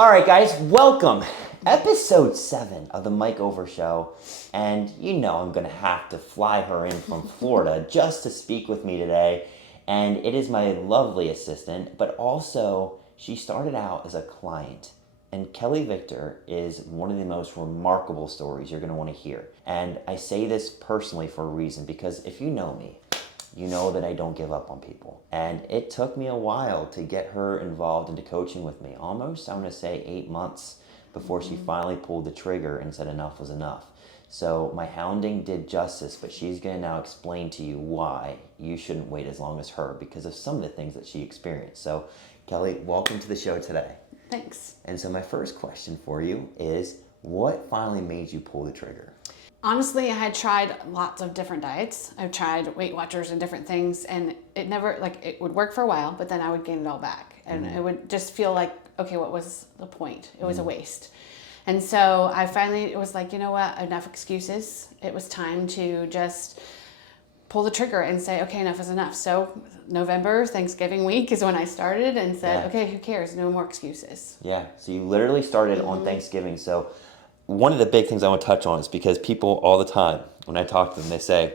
All right, guys, welcome. Episode 7 of the Mike Over Show. And you know I'm going to have to fly her in from Florida just to speak with me today. And it is my lovely assistant, but also she started out as a client. And Kelly Victor is one of the most remarkable stories you're going to want to hear. And I say this personally for a reason, because if you know me, you know that I don't give up on people. And it took me a while to get her involved into coaching with me. Almost, I'm gonna say 8 months before she finally pulled the trigger and said enough was enough. So my hounding did justice, but she's gonna now explain to you why you shouldn't wait as long as her because of some of the things that she experienced. So Kelly, welcome to the show today. Thanks. And so my first question for you is, what finally made you pull the trigger? Honestly, I had tried lots of different diets. I've tried Weight Watchers and different things, and it never, it would work for a while, but then I would gain it all back. And it would just feel like, okay, what was the point? It was a waste. And so I finally, it was like, you know what, enough excuses. It was time to just pull the trigger and say, okay, enough is enough. So November, Thanksgiving week is when I started and said, okay, who cares? No more excuses. Yeah, so you literally started on Thanksgiving. So one of the big things I want to touch on is because people all the time, when I talk to them, they say,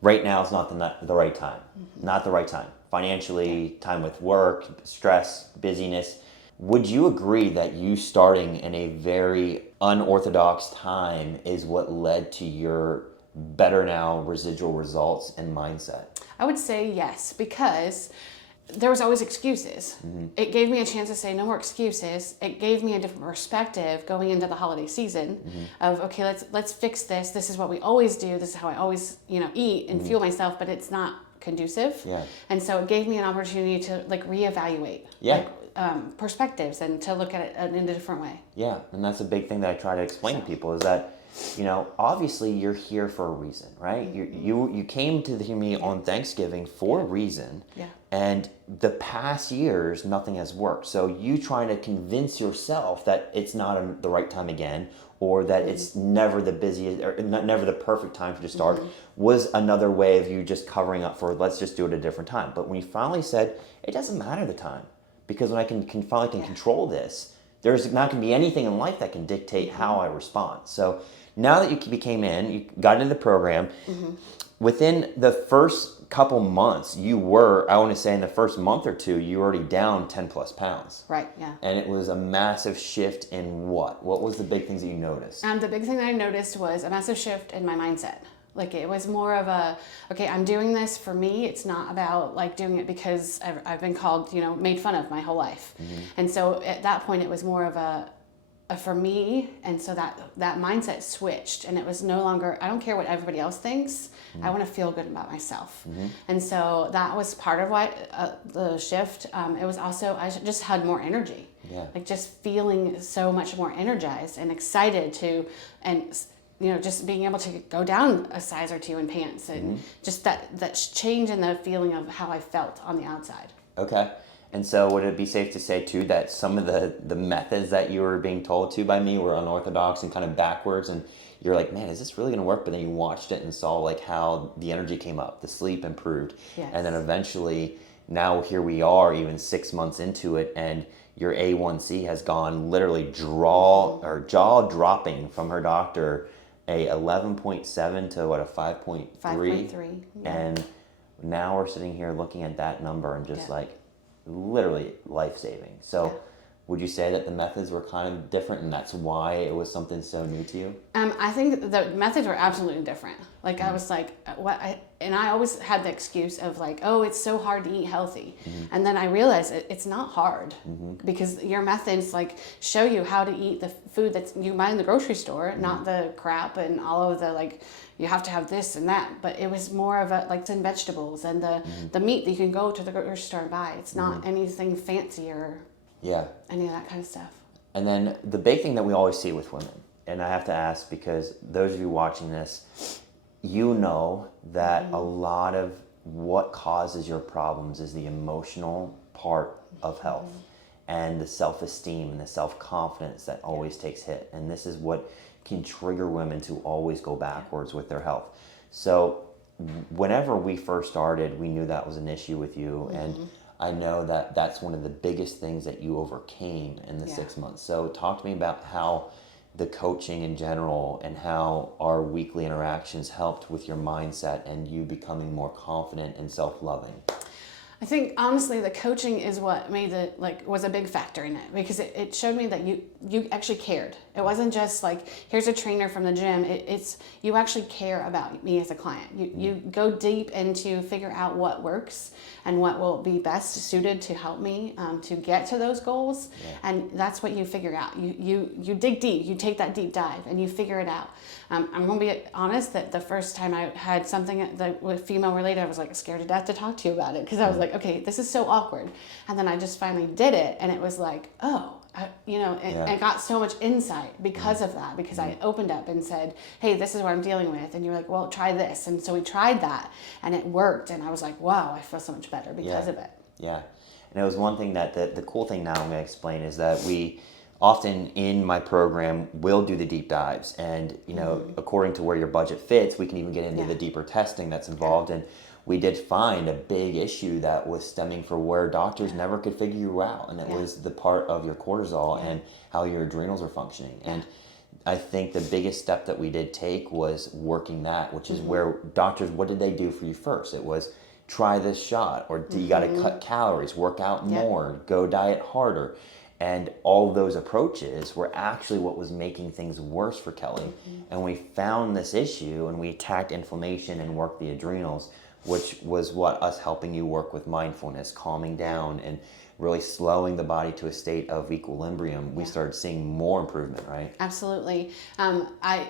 right now is not the right time. Not the right time. Financially, time with work, stress, busyness. Would you agree that you starting in a very unorthodox time is what led to your better now residual results and mindset? I would say yes, because there was always excuses. It gave me a chance to say no more excuses. It gave me a different perspective going into the holiday season of, okay, let's fix this. This is what we always do. This is how I always, eat and fuel myself, but it's not conducive. Yeah. And so it gave me an opportunity to reevaluate perspectives and to look at it in a different way. Yeah, and that's a big thing that I try to explain to people is that, obviously you're here for a reason, right? You came to hear me on Thanksgiving for a reason. Yeah. And the past years, nothing has worked. So you trying to convince yourself that it's not the right time again, or that it's never the busiest, or never the perfect time for you to start, was another way of you just covering up for, let's just do it at a different time. But when you finally said, it doesn't matter the time, because when I can finally control this, there's not going to be anything in life that can dictate how I respond. So now that you you got into the program, within the first couple months, you were, I want to say in the first month or two, you were already down 10 plus pounds. Right, yeah. And it was a massive shift in what? What was the big things that you noticed? The big thing that I noticed was a massive shift in my mindset. It was more of a, okay, I'm doing this for me. It's not about doing it because I've been called, made fun of my whole life. And so at that point, it was more of a for me. And so that mindset switched, and it was no longer, I don't care what everybody else thinks. I want to feel good about myself. And so that was part of why the shift. It was also, I just had more energy. Yeah. Just feeling so much more energized and excited just being able to go down a size or two in pants and just that change in the feeling of how I felt on the outside. Okay. And so would it be safe to say too that some of the methods that you were being told to by me were unorthodox and kind of backwards, and you're like, man, is this really going to work? But then you watched it and saw how the energy came up, the sleep improved. Yes. And then eventually now here we are even 6 months into it, and your A1C has gone literally jaw dropping from her doctor, a 11.7 to a 5.3. 5.3. Yeah. And now we're sitting here looking at that number and just literally life-saving. So would you say that the methods were kind of different, and that's why it was something so new to you? I think the methods were absolutely different. I was and I always had the excuse of oh, it's so hard to eat healthy. And then I realized it's not hard, because your methods show you how to eat the food that you buy in the grocery store, not the crap and all of the you have to have this and that. But it was more of some vegetables and the meat that you can go to the grocery store and buy. It's not anything fancy or any of that kind of stuff. And then the big thing that we always see with women, and I have to ask because those of you watching this, you know that a lot of what causes your problems is the emotional part of health and the self-esteem and the self-confidence that always takes hit. And this is what can trigger women to always go backwards with their health. So whenever we first started, we knew that was an issue with you. And I know that that's one of the biggest things that you overcame in the 6 months. So talk to me about how the coaching in general and how our weekly interactions helped with your mindset and you becoming more confident and self-loving. I think honestly the coaching is what made it was a big factor in it, because it showed me that you actually cared. It wasn't just like, here's a trainer from the gym. It's you actually care about me as a client. You go deep into figure out what works and what will be best suited to help me to get to those goals. And that's what you figure out. You dig deep, you take that deep dive and you figure it out. I'm going to be honest that the first time I had something that was female related, I was like scared to death to talk to you about it, because I was like, okay, this is so awkward. And then I just finally did it, and it was like, oh, I got so much insight because of that, because I opened up and said, hey, this is what I'm dealing with. And you're like, well, try this. And so we tried that, and it worked. And I was like, wow, I feel so much better because of it. Yeah. And it was one thing that the cool thing now I'm going to explain is that we often in my program will do the deep dives, and according to where your budget fits, we can even get into the deeper testing that's involved. And we did find a big issue that was stemming from where doctors never could figure you out, and it was the part of your cortisol and how your adrenals are functioning. And I think the biggest step that we did take was working that, which is where doctors, what did they do for you first? It was try this shot, or you got to cut calories, work out more, go diet harder. And all those approaches were actually what was making things worse for Kelly. And we found this issue and we attacked inflammation and worked the adrenals, which was what us helping you work with mindfulness, calming down, and really slowing the body to a state of equilibrium. We started seeing more improvement, right? Absolutely. I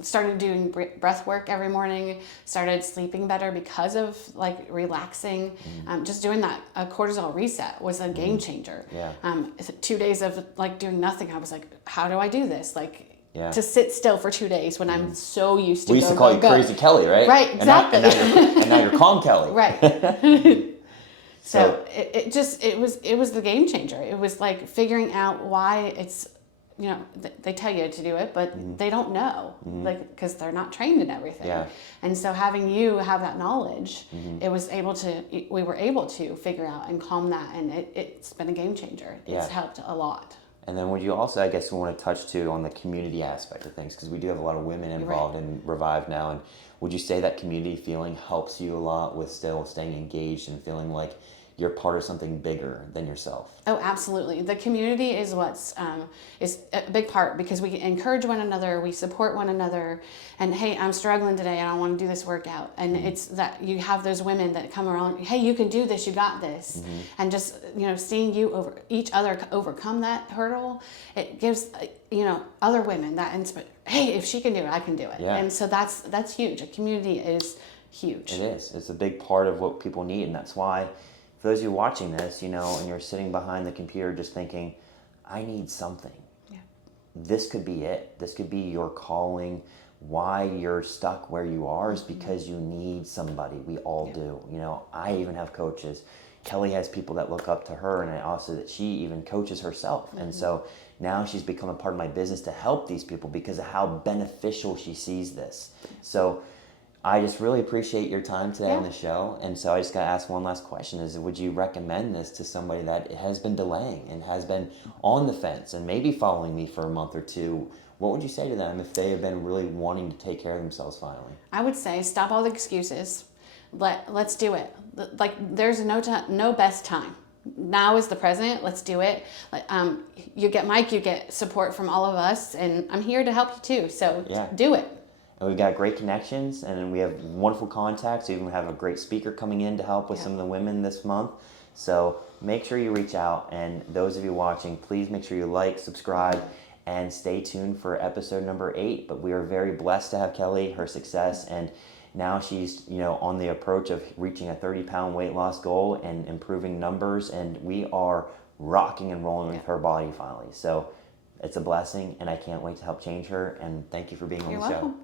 started doing breath work every morning, started sleeping better because of relaxing. Just doing that cortisol reset was a game changer. 2 days of doing nothing, I was like, how do I do this? To sit still for 2 days when I'm so used to we used to call you Crazy Kelly, right? Right, exactly. And now you're Calm Kelly. Right. So it was the game changer. It was like figuring out why it's, they tell you to do it, but they don't know, because they're not trained in everything. And so having you have that knowledge, we were able to figure out and calm that, and it's been a game changer. It's helped a lot. And then would you also, I guess, want to touch too on the community aspect of things, because we do have a lot of women involved in Revive now, and would you say that community feeling helps you a lot with still staying engaged and feeling like you're part of something bigger than yourself? Oh, absolutely. The community is is a big part, because we encourage one another, we support one another, and hey, I'm struggling today and I want to do this workout. And it's that you have those women that come around, hey, you can do this, you got this. And just, seeing you each other overcome that hurdle, it gives, other women that inspiration. Hey, if she can do it, I can do it. And so that's huge. A community is huge. It is. It's a big part of what people need, and that's why for those of you watching this, and you're sitting behind the computer just thinking, I need something. This could be it. This could be your calling. Why you're stuck where you are is because you need somebody. We all do. I even have coaches. Kelly has people that look up to her, and also that she even coaches herself. And so now she's become a part of my business to help these people because of how beneficial she sees this. So I just really appreciate your time today on the show. And so I just got to ask one last question is, would you recommend this to somebody that has been delaying and has been on the fence and maybe following me for a month or two? What would you say to them if they have been really wanting to take care of themselves finally? I would say stop all the excuses. Let's do it. There's no best time. Now is the present. Let's do it. You get Mike, you get support from all of us, and I'm here to help you too. So do it. And we've got great connections, and we have wonderful contacts. We even have a great speaker coming in to help with some of the women this month. So make sure you reach out. And those of you watching, please make sure you like, subscribe, and stay tuned for episode number 8. But we are very blessed to have Kelly, her success, and now she's on the approach of reaching a 30-pound weight loss goal and improving numbers. And we are rocking and rolling with her body finally. So it's a blessing, and I can't wait to help change her. And thank you for being on the show. You're welcome.